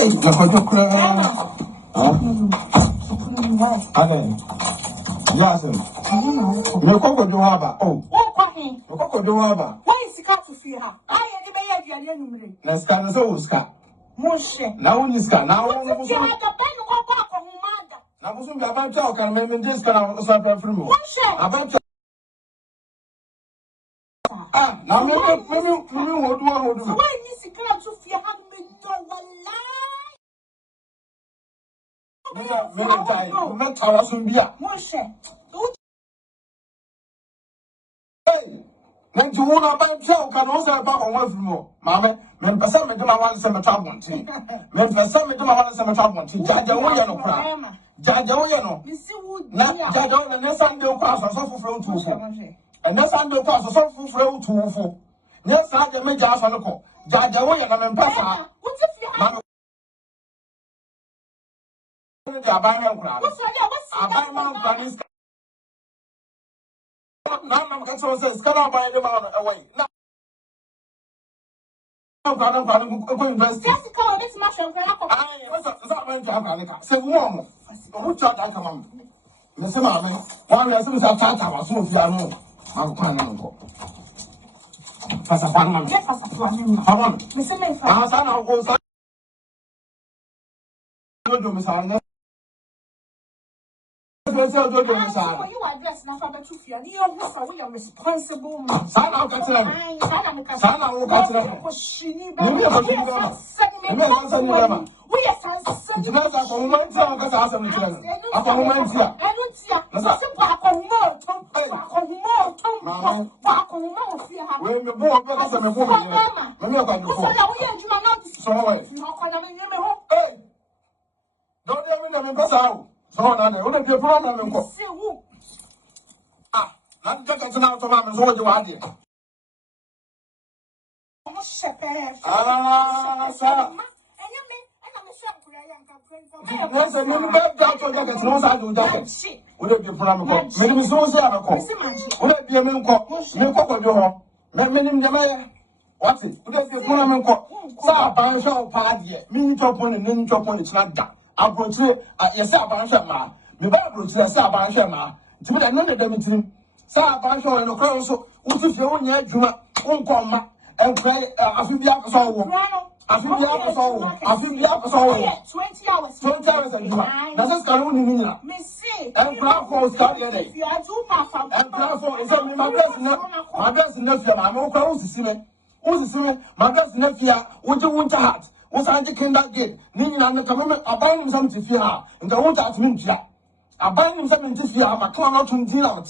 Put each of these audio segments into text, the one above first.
Hey, the Jason, you cocoa do harbor. Oh, you cocoa do harbor. Why is the cat to fear her? I am the mayor of your enemy. Let's cut us all, Scott. Moshe. Now, when you scan, now, you have the pen or back on mother. Now, who's about talk and maybe this kind of stuff from Moshe. About now, maybe what do I want to do? Why is the cat to fear her? Hey, then you want to buy chow can also buy one more. Mamma, men for some of them I want to send a trouble tea. Men for some of them I want to send a trouble tea. Jaja, Jaja, not Jaja, and the Sunday pass or so for 2 and the Sunday pass or so for 2. Yes, I can make us on the call. Jaja, and I'm Passa. What's if you have a crowd? I buy my now I'm going to say, "Can I buy them away?" Now, I'm going to invest. Just call this mushroom. I went to America. Say, "Woman, who tried to come on?" You see, Mamma, one of the things I thought I was so fear. I'm going to go. Pass a pan, get pass a plan. Come on, Mr. Mayfair. I'll go. You address now for the truth. You are responsible man. Sana ukatira. Sana ukatira. We are sensitive. Jina za kwa umanzi wakasa asa mchana. Apa umanzi ya. Nasa. We mebo kasa mebo mwenyewe. Mimi akadufo. So wewe. Hey. Don't even me pesa au. So na ne, una be problem nko. Ah, na ndika tena automatic so je wadi. Ah, sa. Yes, I mean, but that's what I get no side of that. Would it be problem? Maybe so say I call. Would it be a man call? You call your home. Many the what's it? Would it be a problem? Sa ban show party. Me top one and then top one it's not that. Approach it. Yes, I ban shot ma. Me approach it. I ban shot ma. To me, none of them team. Sa ban show and the crown so. What if you own your Juma? Come and cry. I feel the episode. I feel the episode. I feel the episode. 20 hours. 20 hours and you are. That's just Carol Nina. Missy. And platform start your day. You are too powerful. And platform is only my dress nephew. I'm no crowd to see me. Who's the same? My dress nephew. Would you want to hat? What's I can that get? Nina and the commitment. I buy him something to fear. And I want to meet you. I buy him something to fear. I'm a clown out to Tina.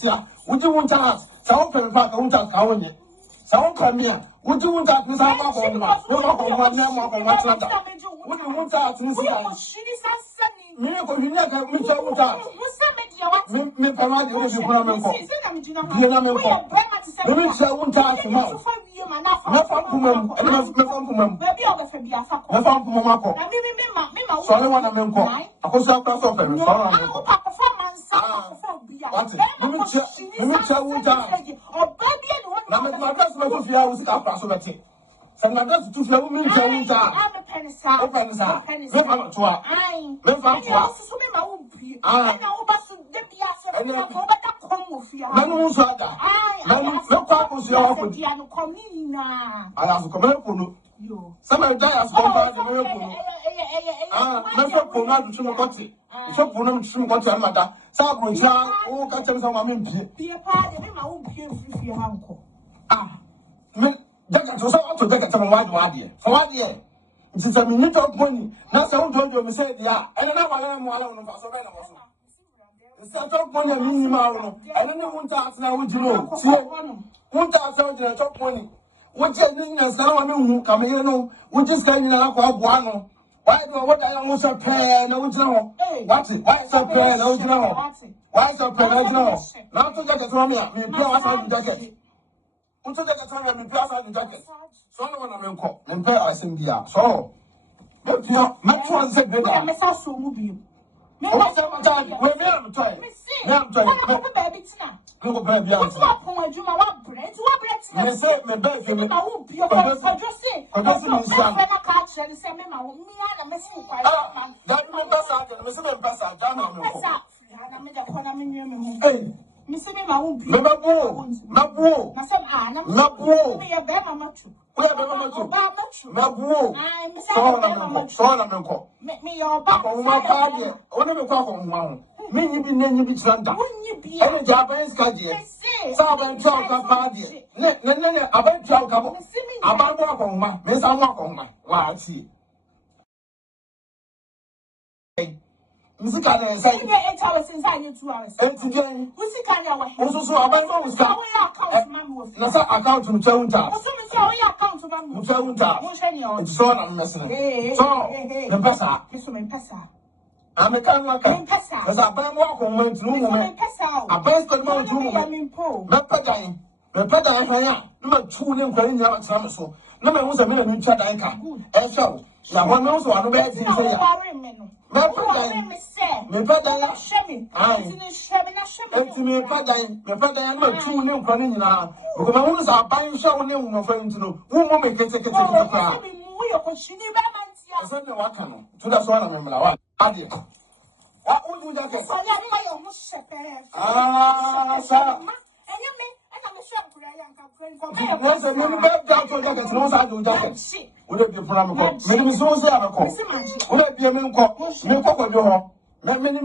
Would you want to hat? So open park. I want to cover you. So come here. Would you want that? Miss Alma? You want one name of what's not that? Would you want that? Miss Alma? Me, you never meet your water. Me, Pamadi, who's your Pamako? Vietnamco. Maybe she won't touch him out. Nothing from him, and nothing from him. Nothing from Mamako. So I want to make a course of class of them. What's it? Let me tell you, now my dress was 2 hours after so some of us to flow me to open Jacket was out to get some wide idea. For 1 year. It's a minute of money. Now, someone told you, say, yeah, and then I am one of them. It's a top money, minimal. I don't know what tax now, would you know? See, 1,000 top money. What's your name? Someone who come here, no, we just can't in a guano. Why do what I almost a pair? No, no. What's it? Why is a pair? No, no. Why is a pair? No, not to get a from me. Me, pure jacket. Who took the time and plus on the jacket? So no one am call and pay us in the so. But you know, Metro said, I'm a so movie. No, we're never trying. I'm trying. Look at baby. I'm going to my bread. You say, my baby, I won't be your just say, catch and say, Mamma, me and a messy quite. That you pass out and Miss Passa, John. I made a corner minimum. Hey, Miss Emma won't be Mabu, Now, some Anna, Mabu, me a bear much. we have a much. Mabu, Solomon, make me your back back on my party. Only a call on one. Me, you be named you be Santa. Wouldn't you be Any Japanese Kaji? Southern Chalka party. Nene, about Chalka. About walk on my, Miss I walk on my. Why, see. Musical and say 8 hours since I knew 2 hours. and today, Who's the kind of also about what was Nasa account to Chunta. account to Mamma? Chunta. It's all I'm messing. So, the Pessa. Pessa. I'm a kind of Pessa. as I buy walk on went to woman. I best got more to woman. Not Pedine. The Pedine, number 2 in Korean so. Number was a minute in Chadanka. And so, now one knows what I'm bad in me Padine, my 2 new Korean now. Because my wounds are buying show name of friends to know. Who will make it take it to the crowd? I said, no, what can to the son of Mamma. What would you like? Sir. There's a many bad jackets, no side of jackets. Would it be from a maybe so say I'm a cop? Would it be a man cop? No cop of your home. Many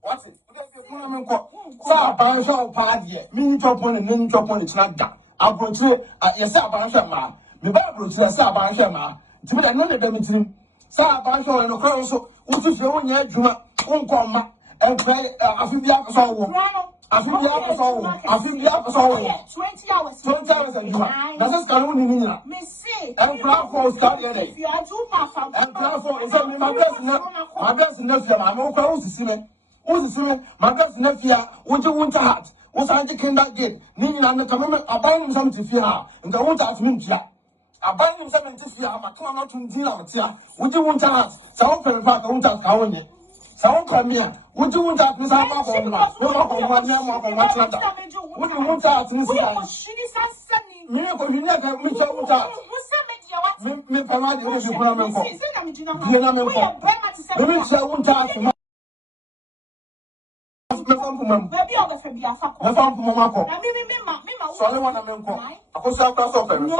what's it? Would it be a Pullman cop? Sir, by a show party, meaning top one and then top one, it's not that. I'll go to yes, sir, by a shama. The Bible says, sir, by a shama. To be another demitrim. Sir, by a show and a cross, what if you own your Juma, won't come and play a few years old. I feel the episode. I feel the episode. 20 hours. 20 hours and you are. That's a scarlet in here. And crowd for Scotland. You are too far. And crowd for something. My best nephew. I'm no crowd to see me. Who's the same? My best nephew. Would you want to hat? What's I can that get? Meaning I'm the commitment. I buy him something to fear. And the want to mean here. I buy him something to fear. I'm a come out to deal with here. Would you want to hat? So open back. I want to count it. So come here. Would you want that, Miss Alma? Would you want that, Miss Alma? Miracle, you never meet your own that. Me, Pamadi, you will be one. You know, maybe she won't ask me. Maybe I'll get me a fuck. I found Mamma. So I want to make a post out of them. Let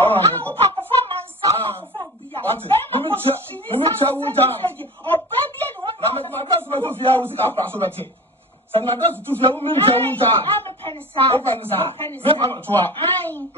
me tell you that. My customer to fear was up as a tea. Send my cousin to fear women. I'm a penny. Open the never to her. I'm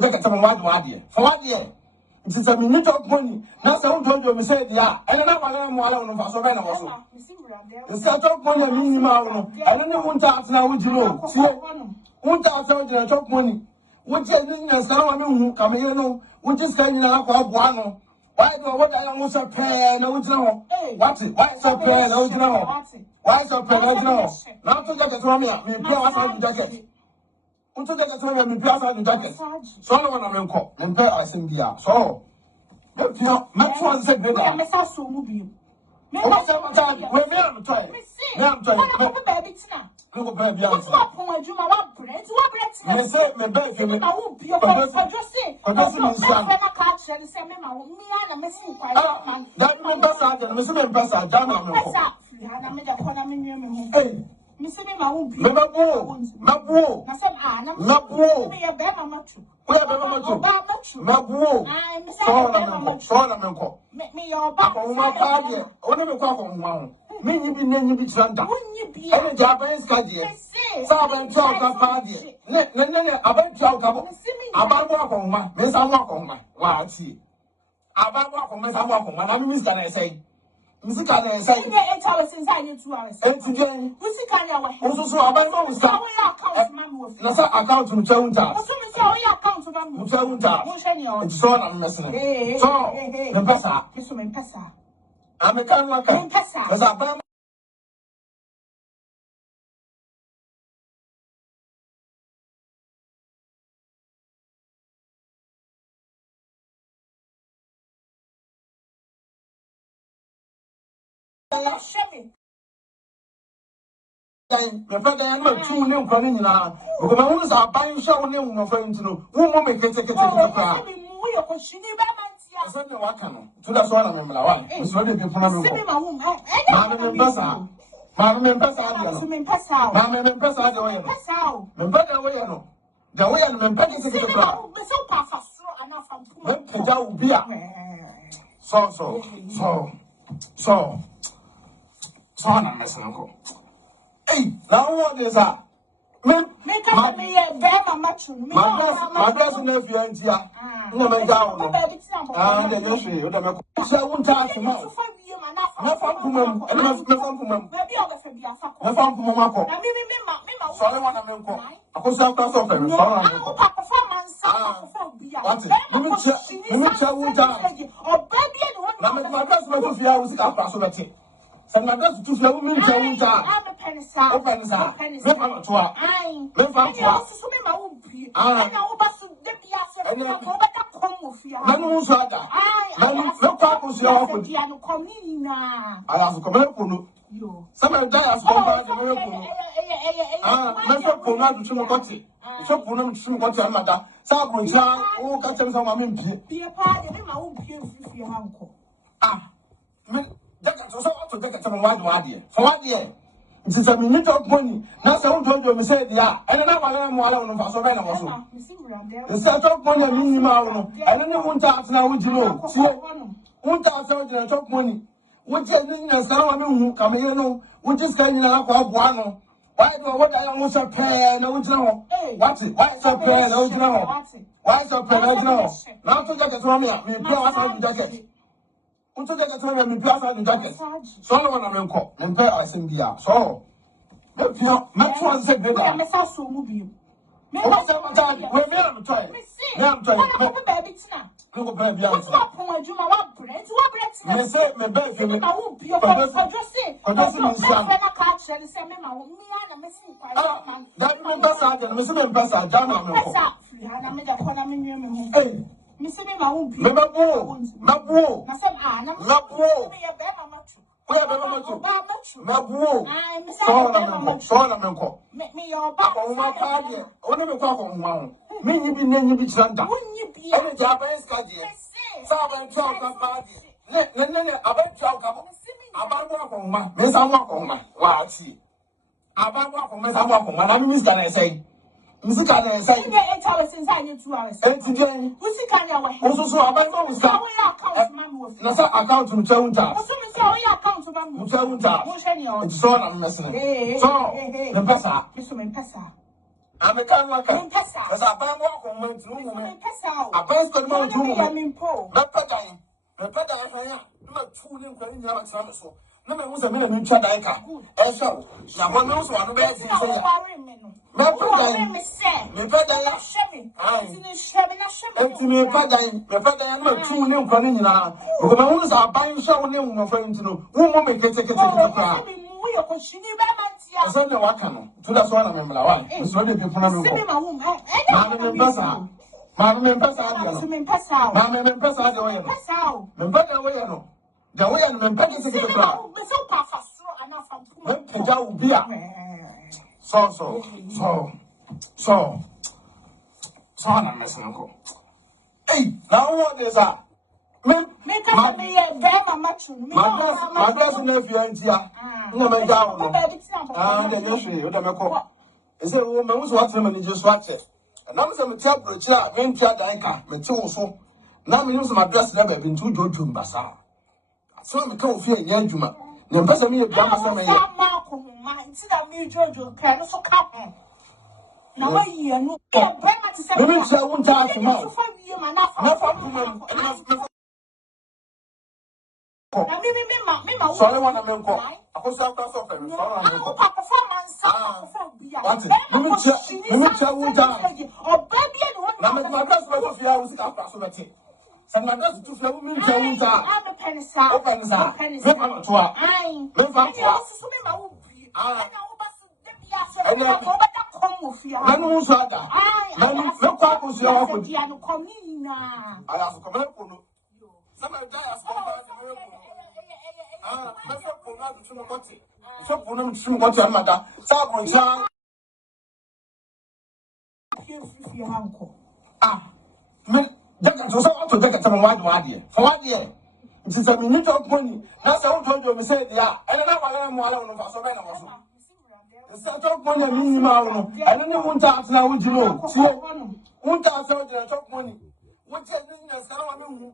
to get some wide year. For 1 year. It is a minute of money. Now, someone told you, say, yeah, and then I'm one of us. The start of money, minimum. I don't know what that's now, would you know? See, what that's the top money. Which is someone who come here, no, which is kind of one. Why do what I almost a pair? No, no. What's it? Why so pair? No, no. Why so pair? No, now to get it from me, we pay us jacket. Who took it from me, pass out the jacket. So I want to call and pay us in the so. But you know, much one said, I'm a sasso movie. Maybe I'm trying. I'm trying. Baby, look, baby, I'm trying. I say, my baby, I won't be a person. But that's my son. That you pass out and Miss Pass out, John. Hey. Miss Emma won't be Mabu. We have ever much. Mabu. Solomon. Make me your back on my party. Only a call on one. Me, you be named you be Santa. Wouldn't you be any Japanese Kaji? Southern Chalka party. Nene, about Chalka. About walk on my, Miss I walk on my. Why, see. About walk on Miss I walk on my. I'm Miss Can I say? Musical and say 8 hours since I knew 2 hours. And today, who's the kind of also about what was Nasa account to Chunta. Account to Chunta. It's all I'm messing. So, the Pessa. I'm a kind of Pessa. Me pega ya no tu ne nkwane nyina because ma wonu sa ban hwe ne nwofo ntino wo mo me kete pra asa ne waka no to da so na me mla wa so de bi funa me ko ma me mpasa ma me mpasa ade no ma me mpasa ade wo ye no me pega wo ye no da wo ye no me pega kete pra me pega wo bia so na me sanko. Hey, now what is that? My dress in the Fiantia. No, my gown. And then you see, I won't ask him. No from and no from no from Mamako. So I want to go. I was out of them. What's it? Let me tell you, my dress was out of and my dad to flow me to winter. Open sa. Me fa to a. Me fa to a. Ah. And then manu so ada. Manu no pa ko si o ko. Ala so ko me ko no. Some of that as compared to me ko. Ah, me so ko na du chimu koti. So ko na chimu koti amada. Sa ko ntia o ka chem sa ma me mpie. Pie pa de me ma wo mpie fifi hanko. Ah. Me so to take some wide. So what year? It is a minute of money. Now, someone told you, say, yeah, and then I am one of so many also. The set of money, minimal, and then you won't ask now, would you know? See, won't ask the top money. Which is a someone who come here, no, which is kind of one. Why do what I almost a pair? No, know. What's it? Why so pair? No, know. Why so pair? No, now to get from me, me, blow jacket. Unto get a me pass out the jacket. So no one am ko. Me pay asembia. So me pio me twan se greda. Me sa so mu bio. Me ba se mata we me am toy. Me am toy. Me baby tina. No go play bia. What pon adwuma wa bread. Wa bread tina. Me say me ba fi me. Ma wo bio ko just say. Ko just me nsam. Me na ka chere say me ma wo. Me na me si kwa. Ah, that me pesa ja. Me say me pesa ja na me ko. Pesa. Na me da ko na me nwe me ho. Eh. Missing my own people. Nabu. Me your back on my party. Only me talk on one. Me you be name you be Chanda. Any Japanese party. Saban talk party. Ne, about talk about one man. Miss I walk on my. Why see? About one man. I walk on my. I miss can I say? Music can say 8 hours inside you 2 hours. And today, music can you also so about no start. Nasa account to Chawunta. Also, Mr. Account to Chawunta. It's so I'm messing. So, the Passa. Mr. Passa. I'm a kind of Passa. As I buy more women to me. I pass the money to me. Not Petta. The Petta, not 2 new Korean so. No man was a minute in Chadaika. And so, now one knows what I'm bad. Me peda no tu ne nkwane nyina because ma wonu sa ban hwe ne nwofo ntino wo mo me kete pra asa ne waka no to da so na me mla wa so de bi funa me ko ma me mpesa ade no me mpesa ade wo ye no me peda wo ye no da wo ye no me peda kete pra me so pa fa soro ana fa me peda wo bia so na me sanko. Hey, now what is that? My dress in the Fiantia. No, my gown. And then you see, what I'm a cop. I say, woman was watching and just watch it. And now I'm a temper chair, main chair, Danka, me too so. Now me use my dress never been too good to Bassa. So I'm a cold fear in Yanjuma. The person me a drama. No, I hear no. Women shall won't talk to mouth. No problem. Sorry, one of them call. I was out of them. Women shall won't talk. Now, my husband of your was out of it. Some of us to flow me shall won't talk. I'm a penny, open the and then Manu Sada. Manu, no quackles you are for Diano Comina. I ask a couple of some of Jacket was out to jacket some white idea. For 1 year. It is a minute of money. That's how told you, say, yeah, and another one of us. The set of money minimal, and then you won't ask now, would you know? Won't ask out the top money. What is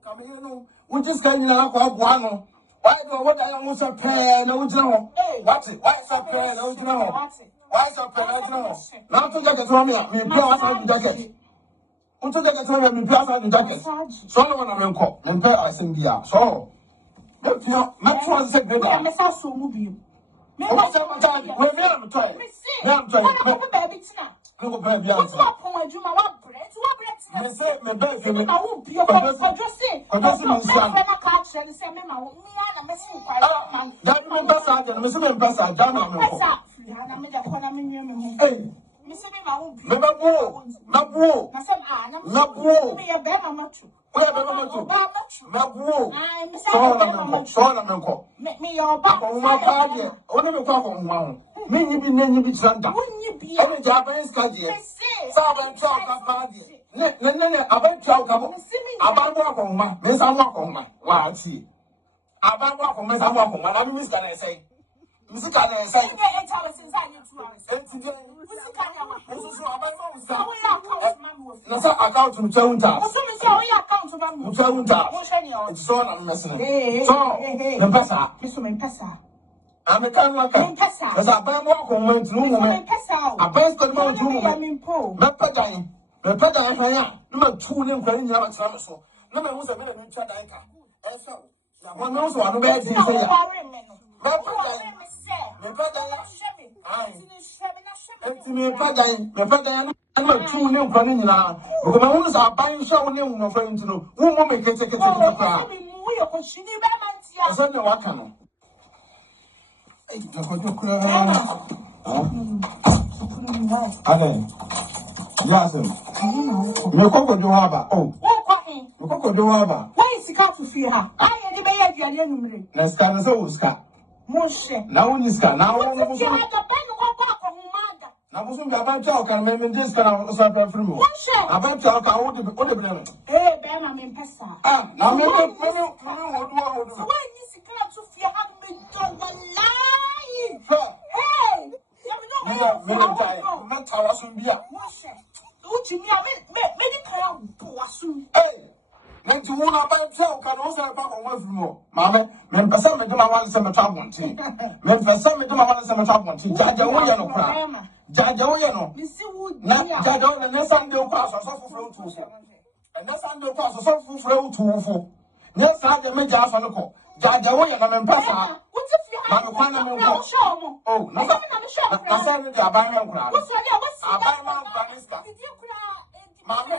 coming in? We just can't have one. Why do what I almost a pair? No, no. What's it? Why is a pair? No, no. Why is a pair? No. Now to jacket from me, me, jacket. Unto the time we pass out the jacket. So no one will call and pay us in the so. Not one second. I'm a sasso movie. What's up, time? We're not trying. I'm trying. No, baby, what's up? I do my bread. I say, my bed, I won't be a person. I just understand. I'm a catch and say, I'm a messing. That members are the Missing Ambassador, John. Hey. I'm a kind of as I buy more woman to woman. I buy the more to woman. Not Pagay, the Pagay, number 2 in Ukraine, so number was a minute in Chadaka. And so, one knows what a bad thing. Me Pagay, number 2 in Ukraine now. Because I was a buying show name, my friend, to know who will make it take it to the crowd. I said, no, I cannot. Yes, me koko do haba. Oh, me koko do haba. Why is it to fear her? I am the mayor of your name. Na ska na so ska. Moshe. Na woni ska. Na woni mo so. Na mo so bi abancha o kan me just kana o sa pa frimu. Moshe. Abancha o ka o de bele. Eh, be na me pesa. Ah, na me o do. So why is it to fear her me don the lie? Hey. Me tawa so bia. Moshe. Uchi me medical wasu. Hey. Nanti wona abancha o kan o sa pa ko wa frimu. Mama, me pesa me de ma wan se me twa bonti. Me pesa me de ma wan se me twa bonti. Jaja wo ye no kra. Jaja wo ye no. Na jaja wo na Sunday kwa so fufuro tufu. Na Sunday kwa so fufuro tufu. Na Sunday me ja so no ko. Jaja wo ye na me pesa. Na me kwa na me ko. Oh, na sa me ja ba me kra. Aba ma kra ni ska. Mama,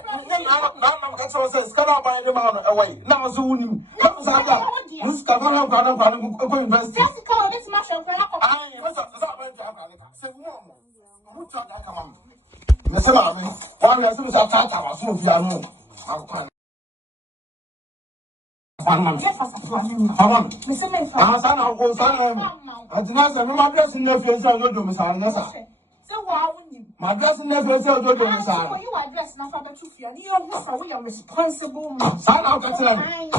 na ka so say ska na ba ni ma away. Na so wuni. Na so aga. Ska na ko invest. Ai, what's up? Sa ba ja ka ni ka. Se mo. Who talk that come on? Mese mama, one ya so tata wa so bia no. Akwa. Fama. Fama. Mese me fa. Ah, sana ko sana. Atina se me ma dress na fie se no do me sa na sa. Se wa wuni. Ma dress na fie se do do me sa. You address na fa be tu fie. Ni you so we are responsible man. Sana o ka tira ni.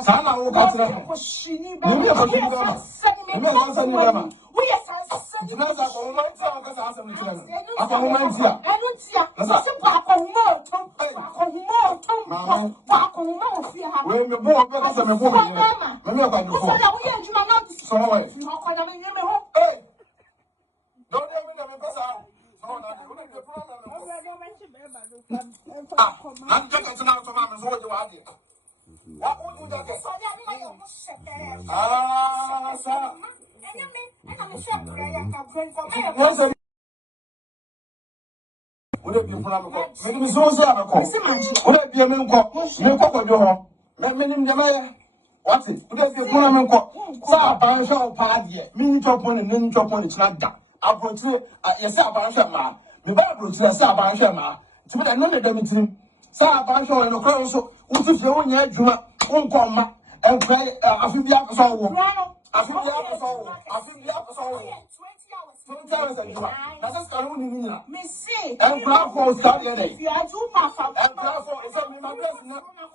Sana o ka tira ni. Ko shini ba. Ni me ko shini ba. Ni me ko shini ba. We are sensitive. Atina sa ko mo ntse o ka sa asem tira ni. Apa mo man tia. We me bo o be ka se me bo me. Me me ka do fo. So no way. Hey. Don't ever me pesa. So na de. We dey problem. Ah, I'm just to now to mama so what you want. What would you do? Ah, sir. Would be from me so say am ko. Would be me nko. Me ko ko do ho. Me nim de me. What it? Would be from me nko. Sa ban sha o pa de. Me ni chop money, ni chop money china da. Abrochire, yes ban sha ma. Me ba abrochire sa ban sha ma. Ti me no de me tim. Sa ban sha no kro so. Uti fie wo nya adwuma. Wonko ma. Enkrai afibia so wo. I think we have a song. I think we have a song. 20 hours a year. That's a scar on you. Missy, And platform start here. if you are too far from And platform is a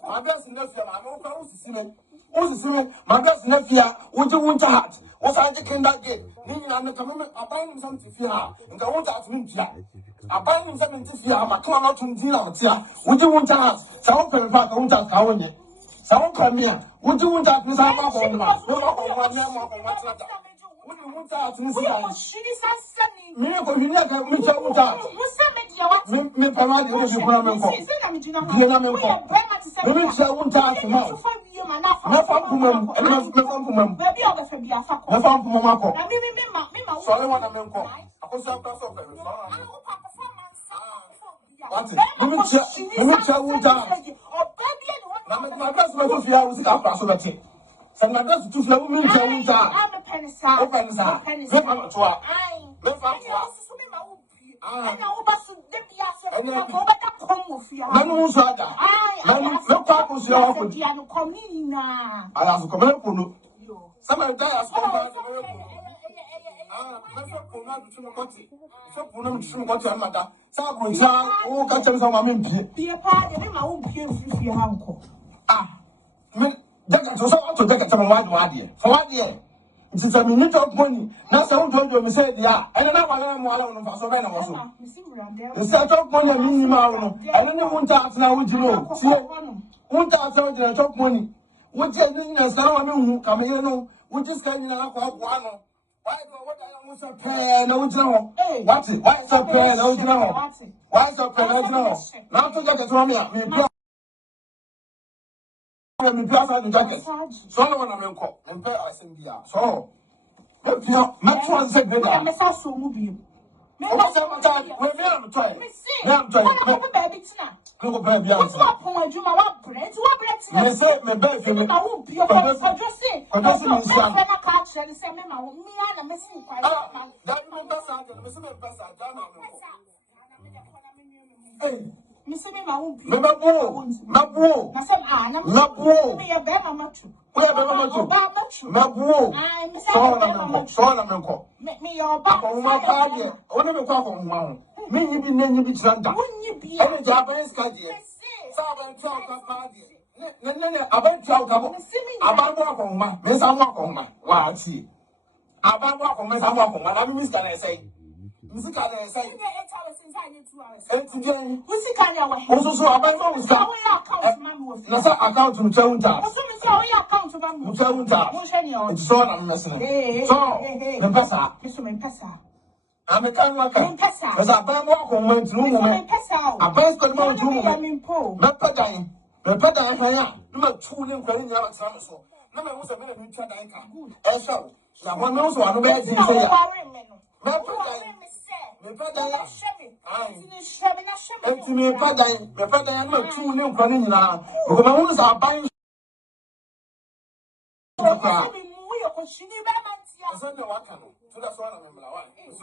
my best in the film. I'm going to see me. Who's the my best in the fear? Would you want to hat? What's I taking that gate? Meaning I'm coming. I buy him something fear. And I want to ask me. I buy him something to fear. I'm a clown out to deal. Would you want to ask? So I open the park. I want to ask how you. So come here. Would you want to ask me something about one? Would you want to ask me? Me go you never me tell you that. Me pamadi o bi kuna me ko. Bi na me ko. Me tell you that ma. Me fa pumam, e me fa pumam. Baby o be fa bi afa ko. Me fa pumam ko. Na me ma. So le wana me ko. Akosa ka so pe me. What? Me tell you that. Na me na best me to fi a usika pra so beti. Some na best to fi a me tell you that. I'm a penisa. Open sa. Me fa to a. Me fa to a. And I hope to the Biafra. Manu Sada. Manu, no purpose you are for Diano Comina. I have to come up with some of that has come back. Be a part of my own peer if you uncle. Ah, that can also get some white idea. For 1 year. It's a minute of money. Now, someone told you, say, yeah, and then I want to so many also. Instead of money, minimum, and then you won't ask now, would you know? See, won't ask how to talk money. What you doing as someone come here, no, we just can't know one. Why do I pay no general? What's it? Why is a pay no general? Why is a pay no general? Now to get to me. Me plaza the jacket. So no one am ko. Me pay asembia. So me pia me try say be da. Me sa so mu bi. Me say my child, we me am try. Me am try. Ko be baby tina. Ko be bia. What you pon adwuma wa bread. Wa bread tina. Me say me be fi me. Ma wo bi o ko say. Ko just me stand. Na ka chere say me ma wo. Mi na me si kwai. That me pass out. Me say me pass out. Da ma me ko. Hey. Me say me ma wo bi. Me bro. Na say na bro. Me ya be mama tu. We be mama tu. Me bro. So na me ko. Me your back. Ko ma pa de. Oni me kwa ko ma ho. Me nyi bi nanyi bi tranta. Wonyi bi. Ene Japanese ka de. Sa ba tia ka pa de. Ne aban tia ka bo. Aban bo ko ma. Me sa mo ko ma. Wa ti. Aban bo ko me sa mo ko ma. Na mi mister na say. Musica na say. Also, aban bo musica. Na sa account no chaunta. It's so na messing. So, me pesa. I'm can work. Because aban bo ko ma ntinu mo me. Aban ko ma ntinu mo me. Me padan hanya. No tu ne kwani nya ba tsama so. Na me wo se me na ntua dan ka. E so. Na ho no so anu be di say ya. Me padan enti me padan no tu ne kwani nyina. Ko ma wo sa aban so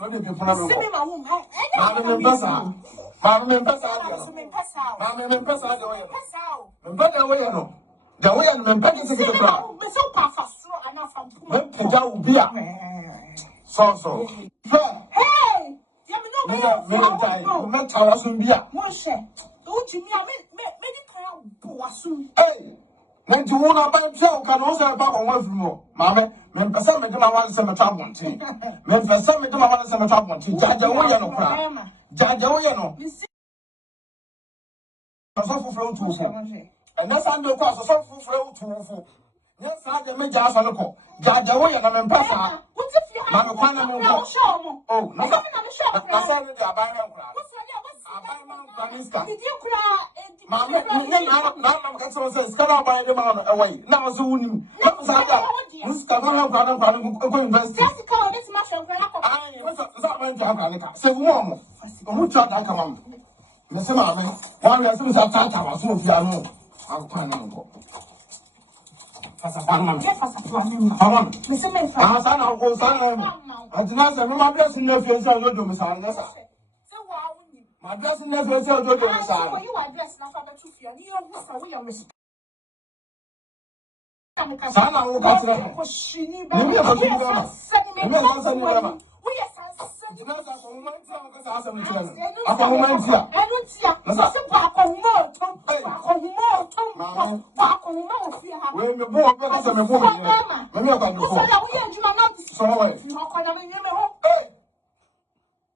de be funa me. Me pesa de no. Da we no me pesa ke kra. Me pega ubia. So. Hey! Ya me no me tawasun bia. Mo she. O ti mi a me di kan bo asun. Hey! Na ti wo na ba pia o kan o se ba ko wa fimo. Mame, me pesa me de ma wan se me twa bontin. Me pesa me de ma wan se me twa bontin. Jaja wo ye no kra. Jaja wo ye no. So fufuro tu fu. And that's under the cost of some fufuro tu. Yes, I can make us on the call. Jaja wo ye na me pesa. What if you have no show? Oh, no. I said the abandoned crowd. Did you cry? Mamma, I'm going to say, by the man away. Now, so wouldn't you? My blessing never tell you to you address now for the truth. You Sana wo ka tira. Ni me ka tira ma. Ni me ka tira ma. We are sansan. Tina sa ko mo tira mo ka sa asa mo tira. Apa mo man tira. Enu tira. Na se pa ko mo tom. Ko mo tom. Pa ko mo fi ha. We me bo be ka sa me bo me. Me me ka ni bo. So da we adwuma na. So we. No ko na me me ho.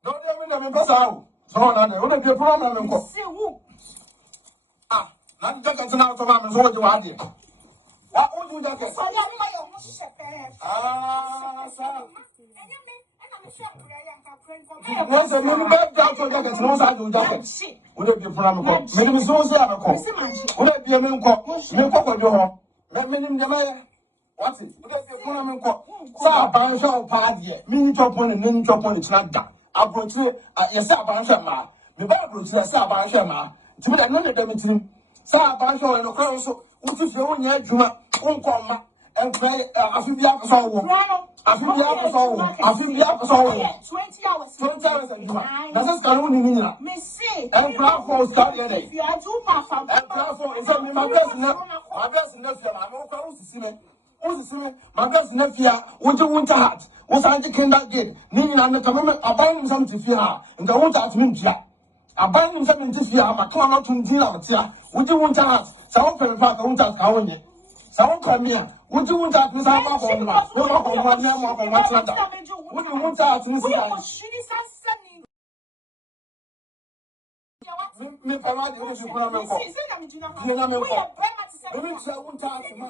Don't tell me that me pass out. So na de. O de be problem me ko. Se wu. Na de ka tina to ma me so wo ji wa de. Wa o ju da ke. So ya ni ma yo mo shepe. Sa. Enye me na me share prayer ya ka pray for me. No se me be da to da ke no sa ju da ke. O de be problem ko. Me de so se ya ko. O de be me ko. Me ko ko jo ho. Me nim de ma ye. What it? O de be problem ko. Sa ban sha o pa de. Me ni chopo ni chopo ni china da. Abrochire yesa abanhwe ma me ba abrochire yesa abanhwe ma tibi da no ne da mitirim sa abanhwe no kra so wuti fie wo nya adwuma konkoma enfai afibia ko so wo afibia ko so wo 20 hours adwuma na se skalo ni nyina Me say enfra for start here dey you are too far enfra for so me ma best na fia ma no kra usisi me ma best na fia wuti winter hat Osanji kenda gate nini na kameme aban nsam tifia ha nka wonta atimi ntua aban nsam tifia ha makwa na tunti na batia wuji wonta ha sa wo pere pa ka wonta ka wonye sa wo kamia wuji wonta atimi sa ba ko ma wo ma ko ma na ma ko ma tsada wuji wonta atimi sa me pa ma de wo se kuna me ko ye na me ko me tsa wonta atimi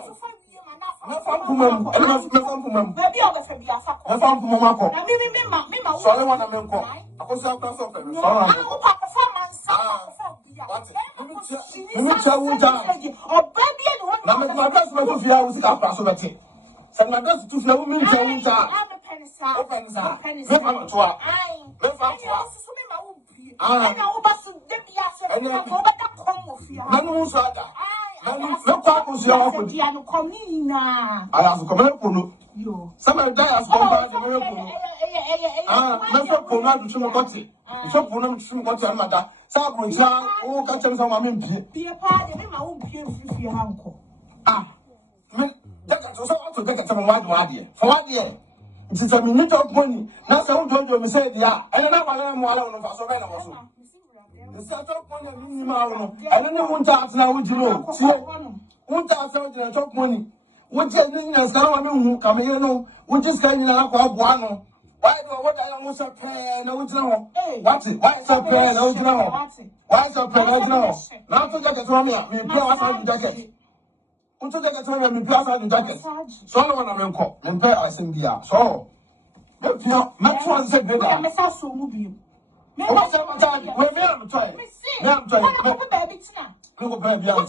na fampumam baby o be fe bi afako na fampumam ako na me ma so le wana me nko akosi akra so fe so wana o pa performance me tsa wonta o baby e no na me best me to fia wo sika akra so beti se na best to fia wo me tsa wonta o pensa me fa to a me fa to a na o ba su de bi ase na o ba da komo fia na no so ada na no kwa ko sia wa ko dia no komina aya so ko me polo yo sama da ya so ba de me polo me so polo na du mo kote so polo na du mo kote na da sa bro ntia o ka chem sa ma me mpie pa de me ma wo mpie fifie ha nko me da ka so to da ka chem wa de for wa de nti sa me nito poni na sa wo jojo me say dia ene na ba mo ala no fa so be na mo so nsa to poni mi ma wo no ene ne wonta atena wo jiro tie wonta atena wo jiro to poni wo je ni na sa wa me hu ka me no wo je ska ni na kwa boa no why do what I want to pay na wo jiro ho what why so pay na wo jiro ho why so pay na wo jiro ho na to je ka to me me pay wa sa du jacket unto je ka to me me pay wa sa du jacket so no na me nko me pay asim bia so me pay me to say be da me sa so mu bi me am trying. Baby, Tina. Look, baby, I'm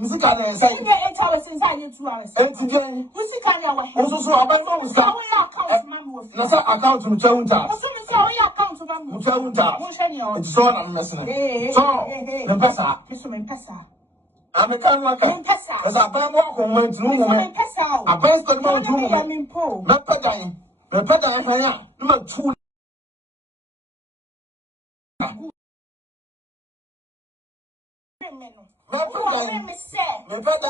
Musica na say 8 hours since I need 2 hours. Enti Musica na wa. Osusu abando usa. Account mamu. Na sa account mu chawunta. Osu mi say oya account mamu. Mu chawunta. Mo hwe ni o. Enti so na mesene. So, me pesa. Me pesa. American waka. As a bam walk on went to no me pesa. A best of my two me po. Me peda fa ya. Number 2. Me peda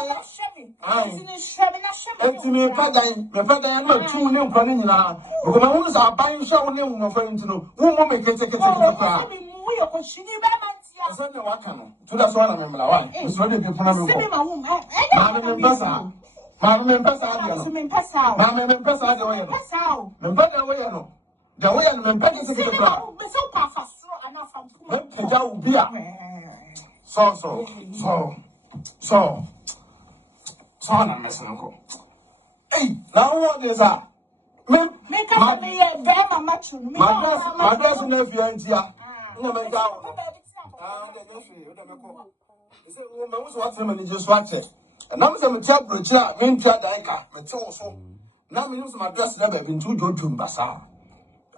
ya number 2 ne nkwa ni nyina. Because my wounds are buying show ne wo fa ntino. Wo mo me kete kwa. Sunday wakano. To that's one of them. It's ready to put on the room. Mamma pesa. Mamma pesa. Mamma pesa the way. The better way. The way and packing to the crowd. So, I'm messing uncle. Hey, now what is that? Make up me a damn match. My dress in if you ain't here. No, my God. Woman was watching and just watch it. And I'm some temper chair, mean Chadaika, Metoso. Now, me use my dress never been too good to Bassar.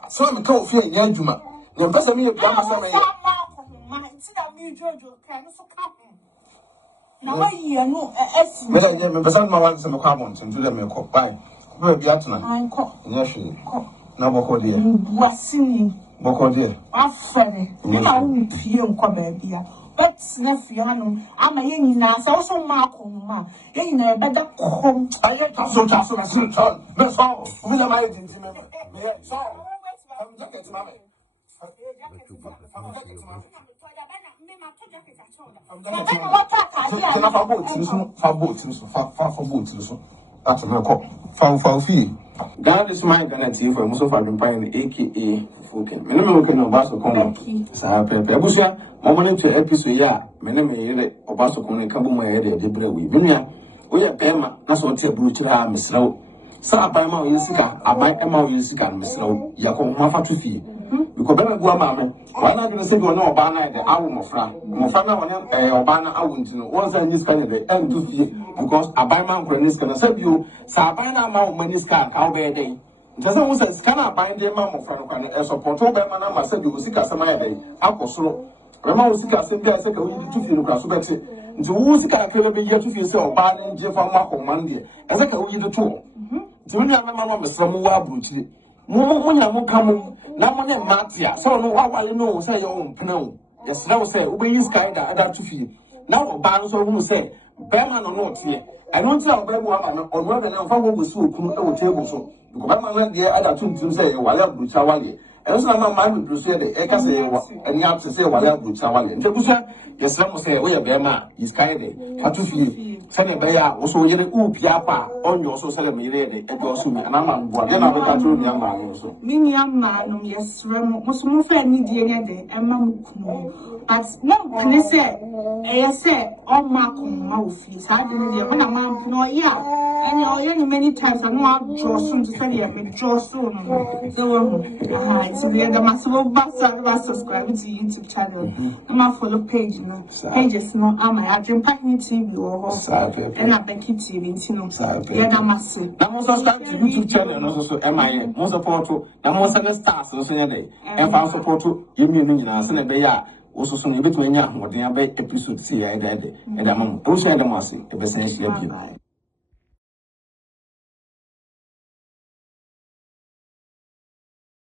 So I'm a cold fear in Yanjuma. The best of me, a grammar. No, I know. But I'm my some carbons and do them a cock by. Where be at tonight? I'm cock. Yes, now, Boko dear. What's singing? Boko dear. I've said it. You know, you come here. But nephew, I'm a young now, so Marco, ain't a better home. I ain't so son. That's all. With a mighty intimate. Yes, all. I'm jacket, mammy. That's a milk. Found fee. God is my guarantee for most of our empire, aka Fukin. Minimum can Obaso Cono. Sapebusia, moment to episode, ya, Minimum Obaso Cono, Kabuma, the Brewi. Vinia, we are Pema, that's what Brutia, Miss Low. So I buy my Yusika, I buy Emma Yusika, Miss Low, Yako Mafa to fee. Because better go, mamma. Why not going to say go no Obana, the album of Fra? Mofana, Obana, I wouldn't know. Once I this kind of the end to fee, because I buy my granny's gonna serve you. So I buy now my money's car, how bad day. Just almost can I bind the mamma from a support over my number, said you will seek us some day. Alcohol slow. Remember, we seek us in the second we need to feel across better. To who's the kind of clever here to feel so bad in Jeff on Monday. As I can read the tour. To me, I'm a mamma, some more booty. Mumu come. Now, money, Matia, so no, I know, say your own penal. Yes, now say, obey you sky that other to feel. Now, Barnes or who say, Berman or not here. I don't tell Berman or rather than follow with soup on table so. Because I'm the other two to say, while I'm Buchawali. And so my mind will say the Eka say, and you have to say, while I'm Buchawali. And Jabusa, yes, some say, we are Berman, is kind of to feel. Send Baya also yet Piapa on your social media and also me, and I'm one. Then I will control the young man also. Mini young man, yes, most more fair media day, and Mamma. But no, can I say, I say, all Marco Mouths. I didn't hear when a man, no, yeah, and you're many times I'm not draw soon to study and draw soon. So, it's we had a massive bus subscribe to YouTube channel. I'm follow page, pages, no, I'm AdwenepaheneTv or and BeckyTv, you know, yeah, I'm massive. Now, subscribe to YouTube channel and also MIA, more support to, and more seven stars, so say a day, and found support to you, and a day. Also, soon you between ya, what they have episode see, I did, and I'm pushing the massy, the best.